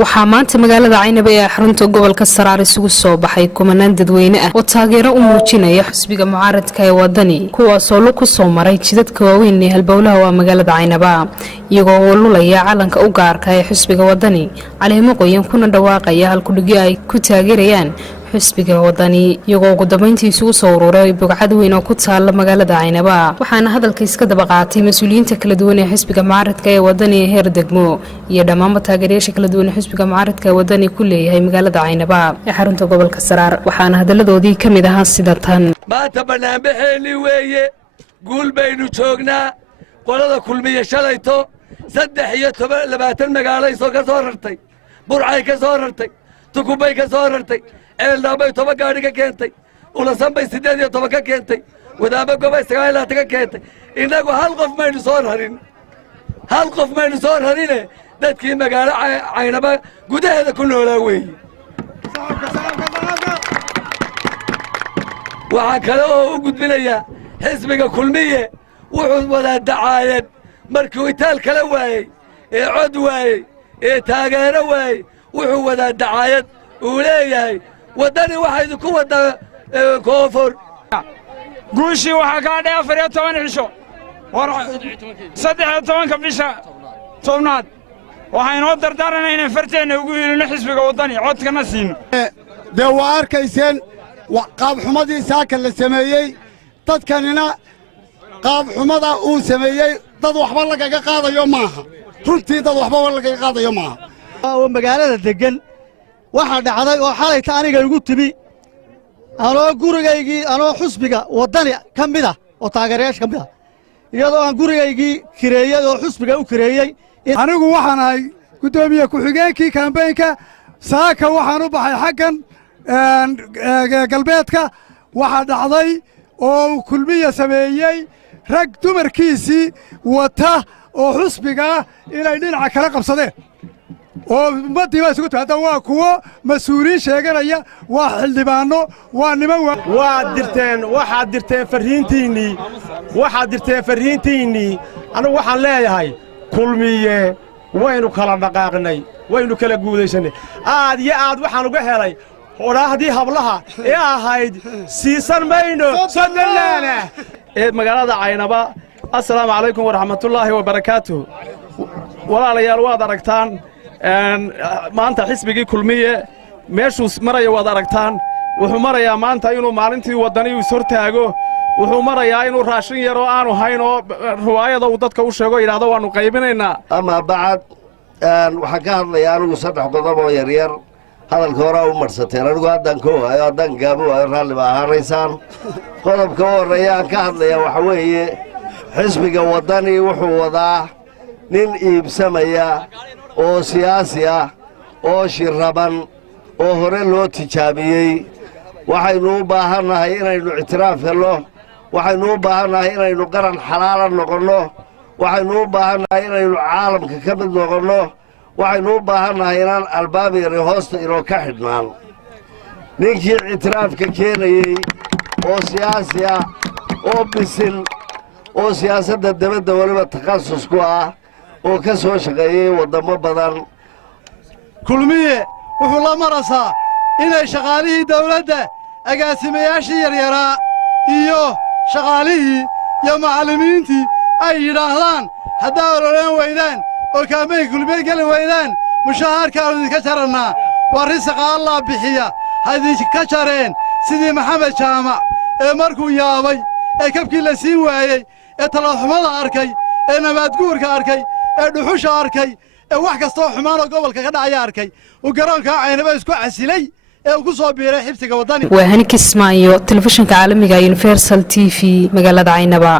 waxaa maanta magaalada Caynaba ee xarunta gobolka Saraar isugu soo baxay kumanaan dadweyne ah oo taageero u muujinaya xisbiga mucaaradka ee wadani kuwaas oo ku soo maray jidadka waaweyn ee halbowlaha waa magaalada Caynaba iyagoo oo lulaya calanka u gaarka ee xisbiga wadani caleemo qoyan kuna dhawaaqaya halkudhigi ay ku taageerayaan xisbiga wadani iyagoo ugu dambeyntii isugu soo ururay bogcad weyn oo ku taala magaalada Caynaba waxaana hadalka iska daba qaatay mas'uuliyiinta kala duwan ee xisbiga mucaaradka ee wadani heer degmo iyo dhammaan taageerayaasha kala duwan xisbiga mucaaradka ee wadani ku leeyahay magaalada Caynaba ee xarunta gobolka Saraar waxaana hadaladoodii kamid ahaa sida tan maanta barnaamijkeeni weeye guul baynu joognaa qolada kulmiye shalayto 23 magaalo ka soo rartay burcay ka soo rartay tukubay ka soo rartay eeldaabay 10 gaari ka keentay ulasan bay 18 ka keentay wadaaba gobay 9 ka keentay inagu hal qof maynu soo rarin dadkii magaalo Caynaba gudaheeda ku noolaa weeye waxa kale oo u gudbinaya xisbiga kulmiye wuxuu wada dacaayad markii itaal kala waayay ee cod waayay ee taageero waayay wuxuu wada dacaayad uu leeyahay wadani waxa idinku wada koonfur guushii waxa ka dhaafay 14 cisho war 13 bisha tobnaad waxaynu dardaaranaynaa farteena ugu yeelino xisbiga wadani codkana siino waa arkayseen qaab xumadii saaka la sameeyay dadkanina qaab xumada uu sameeyay dad waxba laga qaadayo maaha runtii dad waxba laga qaadayo maaha oo magaalada degan waxa dhacday oo xalayta aniga igu timi anoo gurigaygii anoo xisbiga wadani kamid ah oo taageerayaasha kamid ah iyadoo aan gurigaygii kireeyay oo xisbiga u kireeyay anigu waxaan ahay gudoomiye ku-xigeenkii kambeynka saaka waxaan u baxay xaggan galbeedka waxa dhacday oo kulmiye sameeyay rag dumarkiisii wata oo xisbiga inay dhinaca kala qabsadeen oo ummadii baa isugu taada waa kuwo mas'uuliin sheeganaya waa xildhibaano waa niman waxaad dirteen fariintiinii anigu waxaan leeyahay kulmiye waynu kala dhaqaaqnay waynu kala guulaysanay aad iyo aad waxaan uga helay qoraahdii hablaha ee ahayd siisan mayno sadalaana ee magaalada Caynaba assalaamu calaykum waraxmatullaahi wabarakaatuh walaalayaal waad aragtaan maanta xisbigii kulmiye meeshuu maraya waad aragtaan wuxuu marayaa maanta inuu maalintii wadani is hortaago wuxuu marayaa inuu raashin yar oo aanu hayn oo ruwaayada uu dadka u sheego yiraahdo waanu qaybinaynaa ama bacad waxaan ka hadlayaa anigu 3 qodob oo yaryar hadalka hore u marsateen anigu haddaan ka waayo haddaan gaabo waayo raalli baa ahaanaysaan qodobka horeeya aan ka hadlayaa waxa weeye xisbiga wadani wuxuu wadaa nin iibsamaya oo siyaasi ah oo shiraban oo hore loo tijaabiyey waxaynu u baahannahay inaynu ictiraaf helno waxaynu u baahannahay inaynu qaran xalaala noqonno waxaynu u baahannahay inaynu caalamka ka mid noqonno waxaynu u baahannahay inaan albaab yari hoosta inoo ka xidhnaan ninkii ictiraafka keenayey oo siyaasi ah oo bisil oo siyaasadda dabadda weliba takhasus ku ah oo ka soo shaqeeyey waddamo badan kulmiye wuxuu la marasaa inay shaqaalihii dawladda agaasimayaashii yaryaraa iyo shaqaalihii iyo macallimiintii ay yidhaahdaan haddaa ololeen weydaan oo kaambeynka kulmiye geli weydaan mushahaarkaanu idinka jarannaa waa risaqa allaa bixiya ha idinka jareen sidii maxamed jaamac ee markuu yaabay ee kabkii la siin waayey ee talaadxumada arkay ee nabaadguurka arkay ee dhuxusha arkay ee wax kastoo xumaanoo gobolka ka dhacaya arkay uu garoonka Caynaba isku casilay ee uu ku soo biiray xibsiga wadani waa Hani Kismaayo telefishinka caalamiga Universal TV magaalada Caynaba